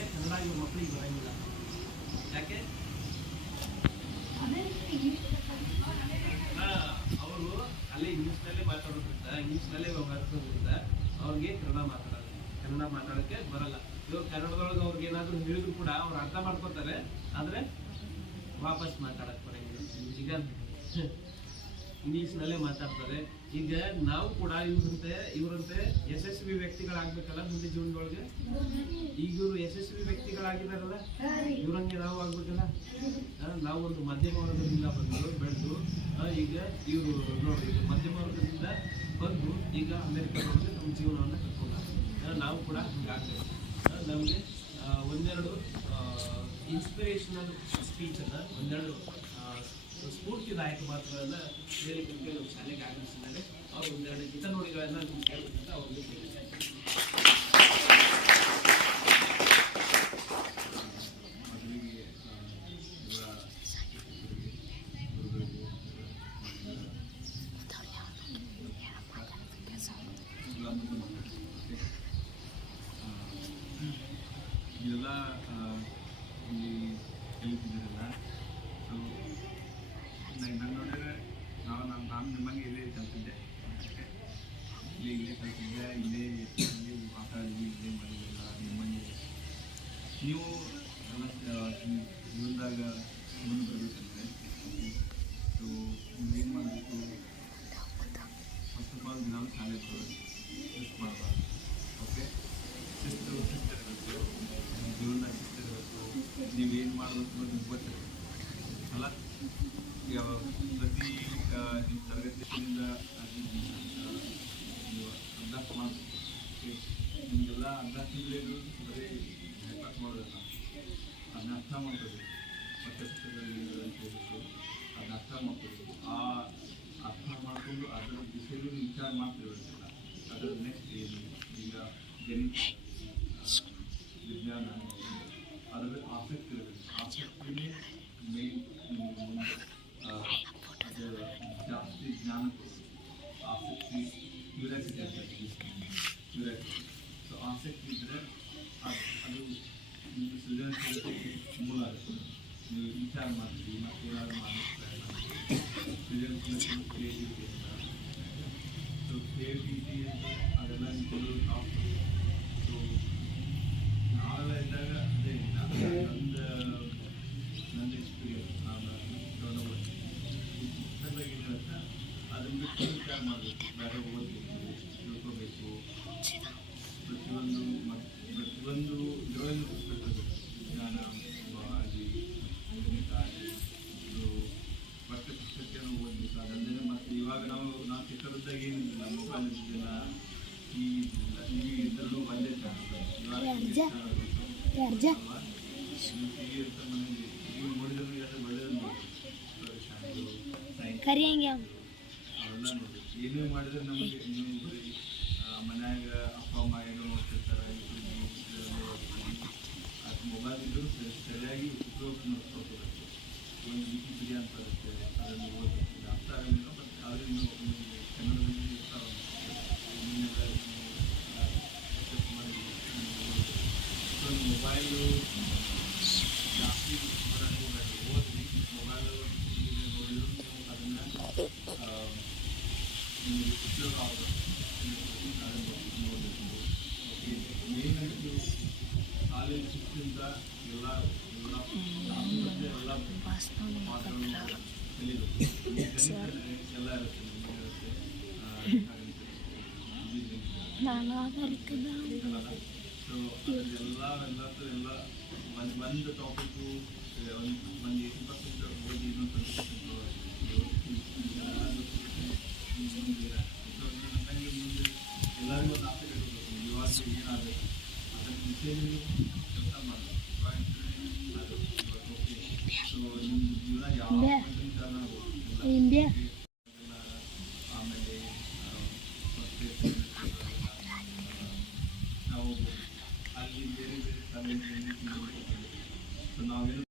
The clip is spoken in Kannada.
ಮಕ್ಕಳಿಗೆ ಕನ್ನಡ ಇವ್ರ ಮಕ್ಕಳಿಗೆ ಬರಂಗಿಲ್ಲ ಯಾಕೆ ಅವರು ಅಲ್ಲಿ ಇಂಗ್ಲೀಷ್ನಲ್ಲೇ ಮಾತಾಡೋದ್ರಿಂದ ಇಂಗ್ಲೀಷ್ನಲ್ಲೇ ಮಾತಾಡೋದ್ರಿಂದ ಅವ್ರಿಗೆ ಕನ್ನಡ ಮಾತಾಡೋದು ಕನ್ನಡ ಮಾತಾಡೋಕ್ಕೆ ಬರಲ್ಲ. ಇವಾಗ ಕನ್ನಡದೊಳಗೆ ಅವ್ರಿಗೆ ಏನಾದರೂ ಹೇಳಿದ್ರು ಕೂಡ ಅವ್ರು ಅರ್ಥ ಮಾಡ್ಕೋತಾರೆ, ಆದರೆ ವಾಪಸ್ ಮಾತಾಡಕ್ಕೆ ಬರಂಗಿಲ್ಲ. ಈಗ ಇಂಗ್ಲೀಷ್ನಲ್ಲೇ ಮಾತಾಡ್ತಾರೆ. ಈಗ ನಾವು ಕೂಡ ಇವ್ರಂತೆ, ಇವರಂತೆ ಯಶಸ್ವಿ ವ್ಯಕ್ತಿಗಳಾಗ್ಬೇಕಲ್ಲ ಮುಂದೆ ಜೀವನದೊಳಗೆ? ಈಗ ಇವರು ಯಶಸ್ವಿ ವ್ಯಕ್ತಿಗಳಾಗಿದಾರಲ್ಲ? ಇವ್ರಂಗೆ ನಾವು ಆಗ್ಬೇಕಲ್ಲ? ನಾವು ಒಂದು ಮಧ್ಯಮ ವರ್ಗದಿಂದ ಬಂದು, ಬೆಳೆದು ಈಗ ಇವರು ನೋಡಿ ಮಧ್ಯಮ ವರ್ಗದಿಂದ ಬಂದು ಈಗ ಅಮೆರಿಕದೊಳಗೆ ನಮ್ಮ ಜೀವನವನ್ನು ಕಟ್ಕೊಂಡ ನಾವು ಕೂಡ ಹಂಗಾಗ್ಬೇಕು. ನಮಗೆ ಒಂದೆರಡು ಇನ್ಸ್ಪಿರೇಷನಲ್ ಸ್ಪೀಚನ್ನು ಒಂದೆರಡು ಸ್ಫೂರ್ತಿದಾಯಕ ಮಾತುಗಳನ್ನ ಹೇಳಿದ್ದಕ್ಕೆ ನಮ್ಮ ಶಾಲೆಗೆ ಆಗಮಿಸಿದ್ದಾರೆ. ಅವರು ಒಂದೆರಡು ಹಿತನುಡಿಗಳನ್ನ ನಿಮ್ಗೆ ಹೇಳ್ಬೇಕಂತ ಅವ್ರಿಗೆ ಕೇಳಿದ್ದಾರೆ ಎಲ್ಲ ನೀವು ಜೀವನದಾಗ ಮುಂದೆ ಬರಬೇಕಂದ್ರೆ ಸೊ ಏನು ಮಾಡಬೇಕು? ಫಸ್ಟ್ ಆಫ್ ಆಲ್ ನಾವು ಶಾಲೆ ಶಿಸ್ತು ಮಾಡಬಾರ್ದು. ಓಕೆ ಶಿಸ್ತು ಶಿಸ್ತು ಇರಬೇಕು. ಜೀವನದಾಗ ಶಿಸ್ತು ಇರಬೇಕು. ನೀವೇನು ಮಾಡಬೇಕು ನಿಮ್ಗೆ ಗೊತ್ತಿರಬೇಕು. ಅಲ್ಲ? ಈಗ ಪ್ರತಿ ನಿಮ್ಮ ತರಗತಿಯಿಂದ ನೀವು ಅಭ್ಯಾಸ ಮಾಡಬೇಕು. ನಿಮಗೆಲ್ಲ ಅಭ್ಯಾಸ ಬರೀ ಪಾಸ್ ಮಾಡೋದಲ್ಲ ಅದನ್ನ ಅರ್ಥ ಮಾಡ್ಕೋಬೇಕು ಮತ್ತೆ ಪುಸ್ತಕದಲ್ಲಿ ಅಂತ ಹೇಳ್ಬಿಟ್ಟು ಅದನ್ನ ಅರ್ಥ ಮಾಡ್ಕೋಬೇಕು ಆ ಅರ್ಥ ಮಾಡಿಕೊಂಡು ಅದರ ವಿಷಯಗಳು ವಿಚಾರ ಮಾಡ್ತಿರ್ಬೇಕಲ್ಲ ಅದರ ನೆಕ್ಸ್ಟ್ ಏನು ಈಗ ಗಣಿತ ವಿಜ್ಞಾನ ಅದರಲ್ಲಿ ಆಸಕ್ತಿ ಇರಬೇಕು ಆಸಕ್ತಿನೇ ಮೇನ್ ಮುಂದೆ ಆ, ಅದು ಜಾಸ್ತಿ ಜ್ಞಾನ ಕೊಡಬೇಕು ಆಸಕ್ತಿ ಕ್ಯೂರಿಯಾಸಿಟಿ ಅಂತ ಕ್ಯೂರಿಯಾಸಿಟಿ ಸೊ ಆಸಕ್ತಿ ಇದ್ದರೆ ಅದು ಸೃಜನಶೀಲತೆ ಮೂಲ ಆಗುತ್ತೆ ನೀವು ವಿಚಾರ ಮಾಡ್ತೀವಿ ಮತ್ತೆ ಏನಾದ್ರು ಮಾಡ್ತೀವಿ ಸೃಜನಶೀಲತೆ ಅಂತ ಸೊ ಕ್ರಿಯೇಟಿವಿಟಿ ಅದೆಲ್ಲ ನಿಂತ್ಕೊಂಡು ಟಾಪ್ ಸೊ ನಾವೆಲ್ಲ ಇದ್ದಾಗ ಅದೇ ನನ್ನ ಎಕ್ಸ್ಪೀರಿಯನ್ಸ್ ನಾನು ಅದನ್ನ ಬಿಟ್ಟು ವಿಚಾರ ಮಾಡಬೇಕು ಬೇರೆ ಓದಬೇಕು ತಿಳ್ಕೋಬೇಕು ಪ್ರತಿಯೊಂದು ಪ್ರತಿಯೊಂದು ಮನೇಲಿ ನಮ್ಮ ನೋಡಿದ್ರೆ ಯಾರು ಒಳ್ಳೆಯದು ನೋಡ್ಬೇಕು ಸೈನ್ಸ್ ಕರಿಯಂಗೆ ಏನೇ ಮಾಡಿದ್ರೆ ನಮಗೆ ಮನ್ಯಾಗ ಅಪ್ಪ ಅಮ್ಮ ಏನೋ ನೋಡ್ತಿರ್ತಾರೆ ಅದು ಮೊಬೈಲ್ ಇದ್ದರೂ ಸರಿ ಸರಿಯಾಗಿ ಉಪಯೋಗ ಮಾಡ್ಕೊಳ್ಬೇಕು ಒಂದು ಅಂತ ಬರುತ್ತೆ ಅದನ್ನು ಓದಬೇಕು. ಅರ್ಥ ಆಗಲಿಲ್ಲ ಬಟ್ ಆದರೆ ಮೊಬೈಲು ಜಾಸ್ತಿ ಬರೋದು ಓದ್ರಿ ಮೊಬೈಲು ನೋಡಿದ್ರು ನೀವು ಅದನ್ನು ನಿಮಗೆ ಉಪಯೋಗ ಆಗುತ್ತೆ ನೋಡಬೇಕು ಓಕೆ ಮೇಯ್ನಾಗಿ ನೀವು ಕಾಲೇಜ್ ಶಿಕ್ಷಣದ ಎಲ್ಲ ಎಲ್ಲ ಶಾಸ್ತ್ರಜ್ಞ ಎಲ್ಲ ಪಾಠಗಳನ್ನು ಕಲಿಬೇಕು ಈ ಗಣಿತದಲ್ಲಿ ಎಲ್ಲ ಇರುತ್ತೆ ನಿಮಗೆ ಇರುತ್ತೆ ಆ, ರೇಖಾಗಣಿತ ಇರುತ್ತೆ, ಬೀಜಗಣಿತ ನಾನು ಆಗಲಿಕ್ಕಿಲ್ಲ ಸೊ ಅದೆಲ್ಲ ಎಲ್ಲ ಎಲ್ಲ ಒಂದು ಒಂದು ಟಾಪಿಕ್ಕು ಒಂದು ಒಂದು ಏಯ್ಟಿ ಪರ್ಸೆಂಟ್ ಓದಿ ಇನ್ನೊಂದು ಟ್ವೆಂಟಿ ಪರ್ಸೆಂಟ್ ಎಲ್ಲರಿಗೂ ಒಂದು ಆಸೆ ಇರಬೇಕು ಯುವ ಏನಾಗಬೇಕು ಅದನ್ನು なるほど。